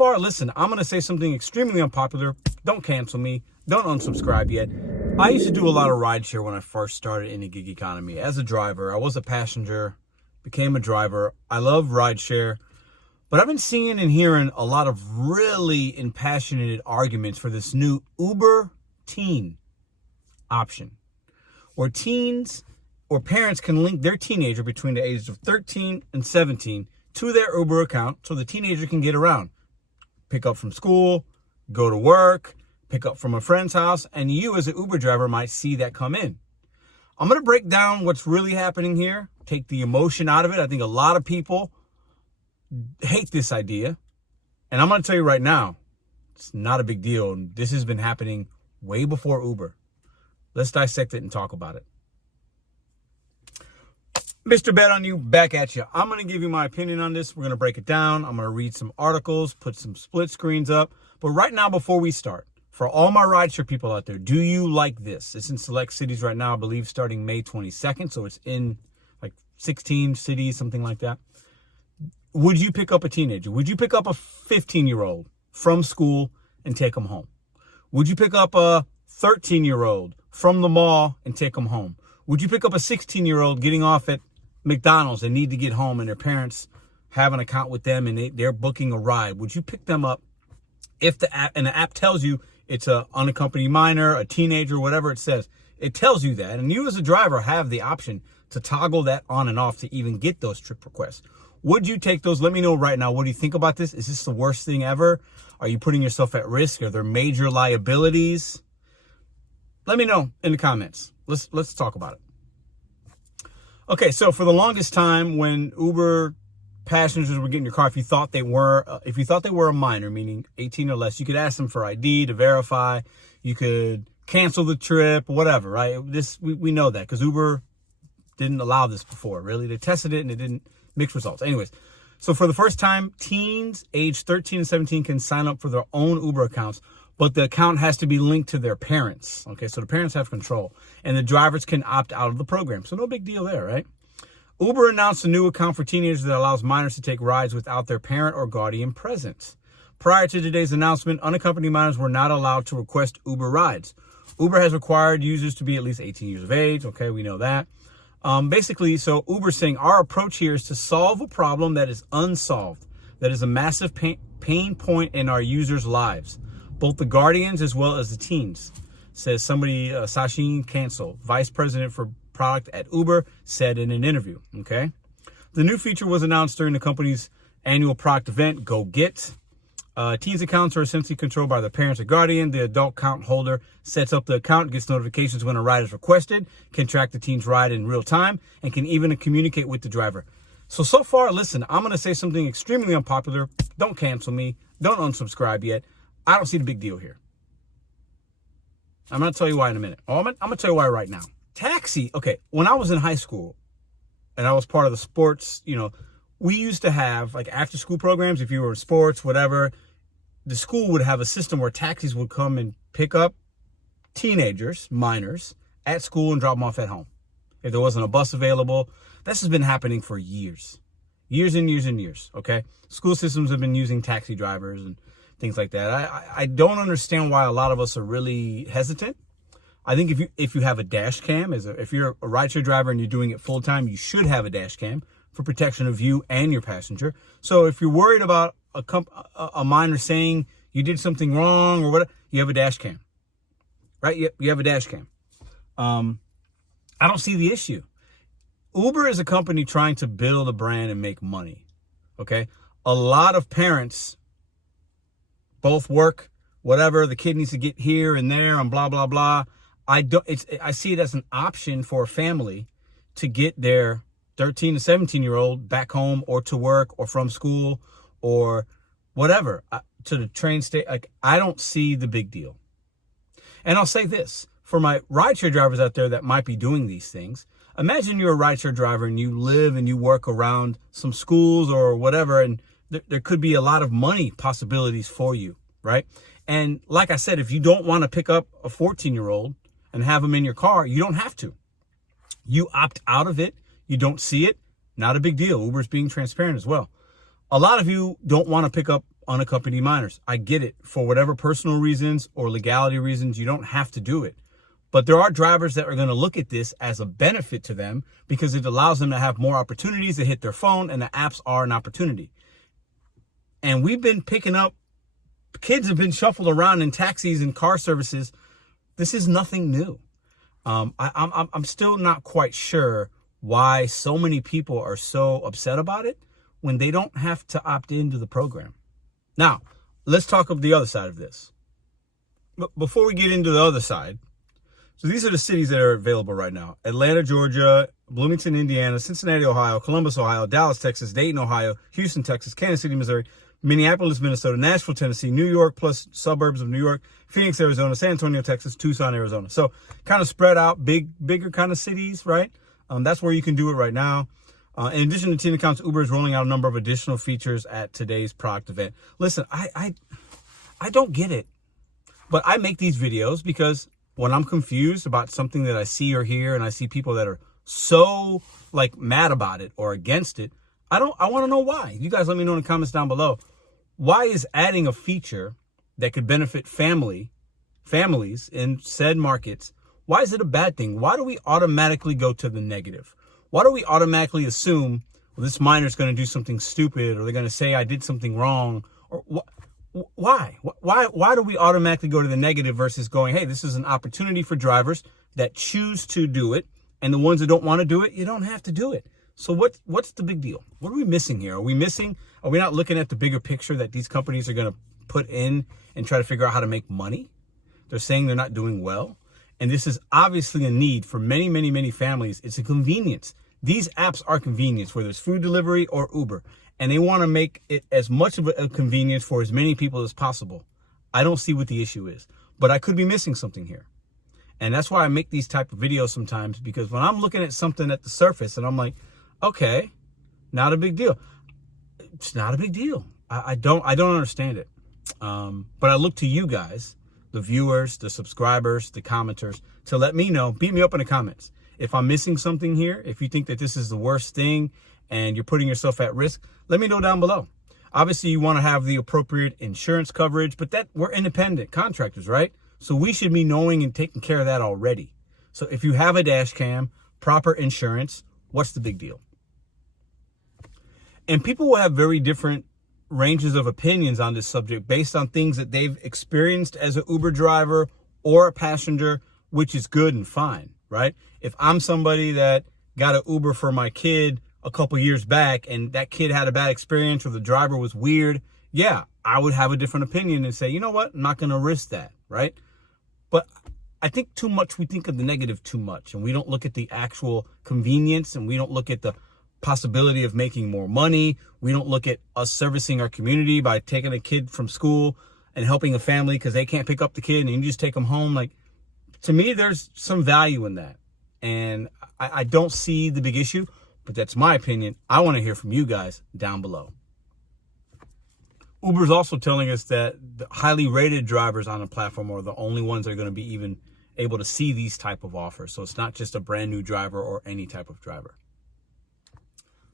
far, listen, I'm going to say something extremely unpopular. Don't cancel me. Don't unsubscribe yet. I used to do a lot of rideshare when I first started in the gig economy. As a driver, I was a passenger, became a driver. I love rideshare. But I've been seeing and hearing a lot of really impassioned arguments for this new Uber teen option, where teens or parents can link their teenager between the ages of 13 and 17 to their Uber account so the teenager can get around, pick up from school, go to work, pick up from a friend's house, and you as an Uber driver might see that come in. I'm going to break down what's really happening here, take the emotion out of it. I think a lot of people hate this idea, and I'm going to tell you right now, it's not a big deal. This has been happening way before Uber. Let's dissect it and talk about it. Mr.BetonYou, back at you. I'm going to give you my opinion on this. We're going to break it down. I'm going to read some articles, put some split screens up. But right now, before we start, for all my rideshare people out there, do you like this? It's in select cities right now, I believe, starting May 22nd. So it's in like 16 cities, something like that. Would you pick up a teenager? Would you pick up a 15-year-old from school and take them home? Would you pick up a 13-year-old from the mall and take them home? Would you pick up a 16-year-old getting off at McDonald's and need to get home and their parents have an account with them and they're booking a ride? Would you pick them up if the app tells you it's a unaccompanied minor, a teenager, whatever it says? It tells you that. And you as a driver have the option to toggle that on and off to even get those trip requests. Would you take those? Let me know right now. What do you think about this? Is this the worst thing ever? Are you putting yourself at risk? Are there major liabilities? Let me know in the comments. Let's talk about it. Okay, so for the longest time, when Uber passengers were getting your car, if you thought they were a minor, meaning 18 or less, you could ask them for ID to verify. You could cancel the trip, whatever, right? We know that because Uber didn't allow this before. Really, they tested it and it didn't mix results. Anyways, so for the first time, teens aged 13 and 17 can sign up for their own Uber accounts, but the account has to be linked to their parents. Okay, so the parents have control, and the drivers can opt out of the program. So no big deal there, right? Uber announced a new account for teenagers that allows minors to take rides without their parent or guardian present. Prior to today's announcement, unaccompanied minors were not allowed to request Uber rides. Uber has required users to be at least 18 years of age. Okay, we know that. Basically, so Uber's saying our approach here is to solve a problem that is unsolved, that is a massive pain point in our users' lives, both the guardians as well as the teens, says somebody, Sachin Cancel, vice president for product at Uber, said in an interview. Okay, the new feature was announced during the company's annual product event, Go Get. Teens accounts are essentially controlled by their parents or guardian. The adult account holder sets up the account, gets notifications when a ride is requested, can track the teen's ride in real time, and can even communicate with the driver. So far, listen, I'm going to say something extremely unpopular. Don't cancel me. Don't unsubscribe yet. I don't see the big deal here. I'm going to tell you why in a minute. I'm going to tell you why right now. Taxi. Okay, when I was in high school and I was part of the sports, we used to have like after school programs. If you were in sports, whatever, the school would have a system where taxis would come and pick up teenagers, minors, at school and drop them off at home. If there wasn't a bus available, this has been happening for years and years and years. Okay, school systems have been using taxi drivers and things like that. I don't understand why a lot of us are really hesitant. I think if you have a dash cam, if you're a rideshare driver and you're doing it full time, you should have a dash cam for protection of you and your passenger. So if you're worried about a minor saying you did something wrong or whatever, you have a dash cam, right? You have a dash cam. I don't see the issue. Uber is a company trying to build a brand and make money. Okay, a lot of parents both work, whatever. The kid needs to get here and there and blah blah blah. I see it as an option for a family to get their 13 to 17-year-old back home or to work or from school or whatever, to the train station. Like, I don't see the big deal. And I'll say this, for my rideshare drivers out there that might be doing these things, imagine you're a rideshare driver and you live and you work around some schools or whatever, and there could be a lot of money possibilities for you, right? And like I said, if you don't want to pick up a 14-year-old and have them in your car, you don't have to. You opt out of it. You don't see it. Not a big deal. Uber's being transparent as well. A lot of you don't want to pick up unaccompanied minors. I get it. For whatever personal reasons or legality reasons, you don't have to do it. But there are drivers that are going to look at this as a benefit to them because it allows them to have more opportunities to hit their phone, and the apps are an opportunity. And we've been picking up, kids have been shuffled around in taxis and car services. This is nothing new. I'm still not quite sure why so many people are so upset about it when they don't have to opt into the program. Now, let's talk of the other side of this. But before we get into the other side, so these are the cities that are available right now: Atlanta, Georgia, Bloomington, Indiana, Cincinnati, Ohio, Columbus, Ohio, Dallas, Texas, Dayton, Ohio, Houston, Texas, Kansas City, Missouri, Minneapolis, Minnesota, Nashville, Tennessee, New York, plus suburbs of New York, Phoenix, Arizona, San Antonio, Texas, Tucson, Arizona. So kind of spread out, bigger kind of cities, right? That's where you can do it right now. In addition to teen accounts, Uber is rolling out a number of additional features at today's product event. Listen, I don't get it, but I make these videos because when I'm confused about something that I see or hear, and I see people that are so like mad about it or against it, I want to know why. You guys let me know in the comments down below. Why is adding a feature that could benefit families in said markets, why is it a bad thing? Why do we automatically go to the negative? Why do we automatically assume, well, this minor's going to do something stupid, or they're going to say I did something wrong? Or why? Why do we automatically go to the negative versus going, hey, this is an opportunity for drivers that choose to do it, and the ones that don't want to do it, you don't have to do it. So what's the big deal? What are we missing here? Are we not looking at the bigger picture that these companies are going to put in and try to figure out how to make money? They're saying they're not doing well. And this is obviously a need for many, many, many families. It's a convenience. These apps are convenience, whether it's food delivery or Uber. And they want to make it as much of a convenience for as many people as possible. I don't see what the issue is, but I could be missing something here. And that's why I make these type of videos sometimes, because when I'm looking at something at the surface and I'm like, okay, not a big deal. It's not a big deal. I don't understand it. But I look to you guys, the viewers, the subscribers, the commenters, to let me know, beat me up in the comments. If I'm missing something here, if you think that this is the worst thing and you're putting yourself at risk, let me know down below. Obviously, you want to have the appropriate insurance coverage, but that we're independent contractors, right? So we should be knowing and taking care of that already. So if you have a dash cam, proper insurance, what's the big deal? And people will have very different ranges of opinions on this subject based on things that they've experienced as an Uber driver or a passenger, which is good and fine, right? If I'm somebody that got an Uber for my kid a couple years back and that kid had a bad experience or the driver was weird, yeah, I would have a different opinion and say, you know what, I'm not going to risk that, right? But I think too much, we think of the negative too much, and we don't look at the actual convenience, and we don't look at the possibility of making more money. We don't look at us servicing our community by taking a kid from school and helping a family because they can't pick up the kid and you just take them home. Like, to me, there's some value in that. And I don't see the big issue, but that's my opinion. I want to hear from you guys down below. Uber's also telling us that the highly rated drivers on the platform are the only ones that are going to be even able to see these type of offers. So it's not just a brand new driver or any type of driver.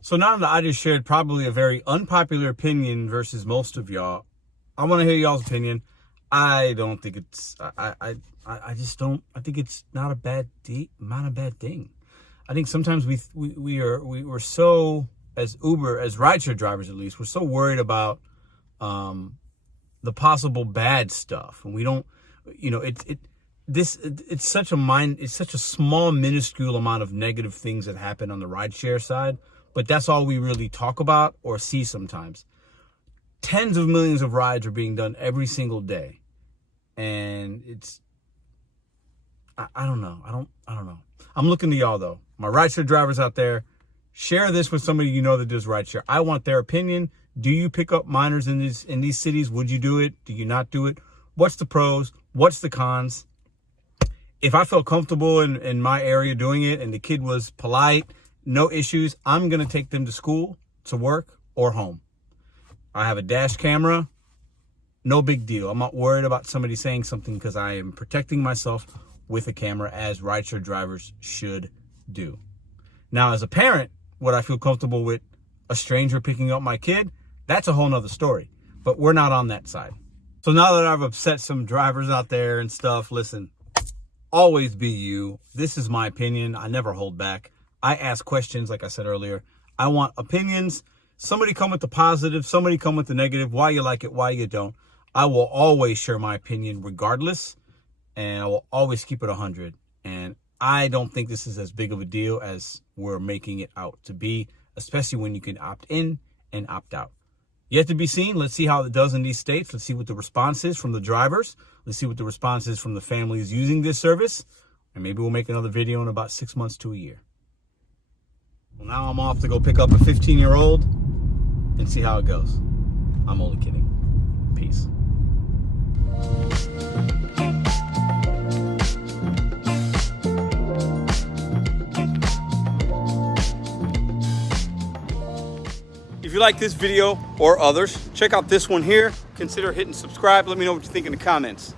So now that I just shared probably a very unpopular opinion versus most of y'all, I want to hear y'all's opinion. I don't think it's, I just don't, I think it's not a bad thing. I think sometimes we're so, as Uber, as rideshare drivers at least, we're so worried about the possible bad stuff. And we don't, you know, it's such a small, minuscule amount of negative things that happen on the rideshare side. But that's all we really talk about or see sometimes. Tens of millions of rides are being done every single day. And it's, I don't know. I don't know. I'm looking to y'all though. My rideshare drivers out there, share this with somebody you know that does rideshare. I want their opinion. Do you pick up minors in these cities? Would you do it? Do you not do it? What's the pros? What's the cons? If I felt comfortable in my area doing it and the kid was polite, no issues, I'm going to take them to school, to work, or home. I have a dash camera. No big deal. I'm not worried about somebody saying something because I am protecting myself with a camera, as rideshare drivers should do. Now, as a parent, would I feel comfortable with a stranger picking up my kid? That's a whole nother story. but we're not on that side. So now that I've upset some drivers out there and stuff, listen, always be you. This is my opinion. I never hold back. I ask questions, like I said earlier. I want opinions. Somebody come with the positive, somebody come with the negative, why you like it, why you don't. I will always share my opinion regardless, and I will always keep it 100. And I don't think this is as big of a deal as we're making it out to be, especially when you can opt in and opt out. Yet to be seen. Let's see how it does in these states. Let's see what the response is from the drivers. Let's see what the response is from the families using this service. And maybe we'll make another video in about 6 months to a year. Well, now I'm off to go pick up a 15-year-old and see how it goes. I'm only kidding. Peace. If you like this video or others, check out this one here. Consider hitting subscribe. Let me know what you think in the comments.